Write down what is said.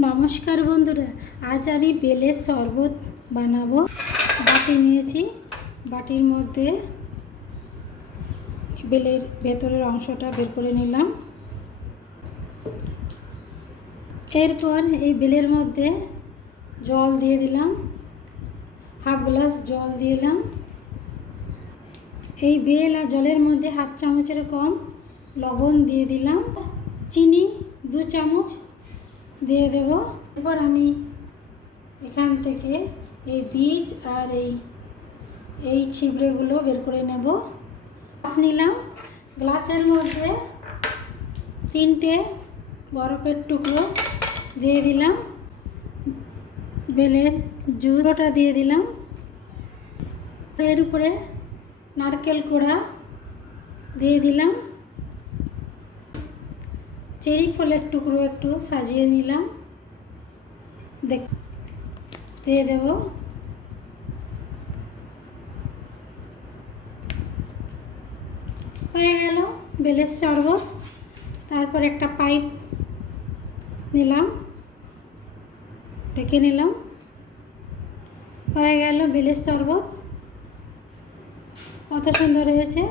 নমস্কার বন্ধুরা, আজ আমি বেলের শরবত বানাবো। বাটি নিয়েছি, বাটির মধ্যে বেলের ভেতরের অংশটা বের করে নিলাম। এরপর এই বেলের মধ্যে জল দিয়ে দিলাম, হাফ গ্লাস জল দিলাম। এই বেল আর জলের মধ্যে হাফ চামচের কম লবণ দিয়ে দিলাম, চিনি 2 চামচ দিয়ে দেব। এরপর আমি এখান থেকে এই বীজ আর এই ছিবড়েগুলো বের করে নেব। গ্লাস নিলাম, গ্লাসের মধ্যে 3টে বরফের টুকরো দিয়ে দিলাম, বেলের জুড়োটা দিয়ে দিলাম, এর উপরে নারকেল কোড়া দিয়ে দিলাম, চেরি ফলের টুকরো একটু সাজিয়ে নিলাম, দিয়ে দেব। হয়ে গেল বেলের শরবত। তারপর একটা পাইপ নিলাম, ঢেকে নিলাম। হয়ে গেল বেলের শরবত, কত সুন্দর হয়েছে।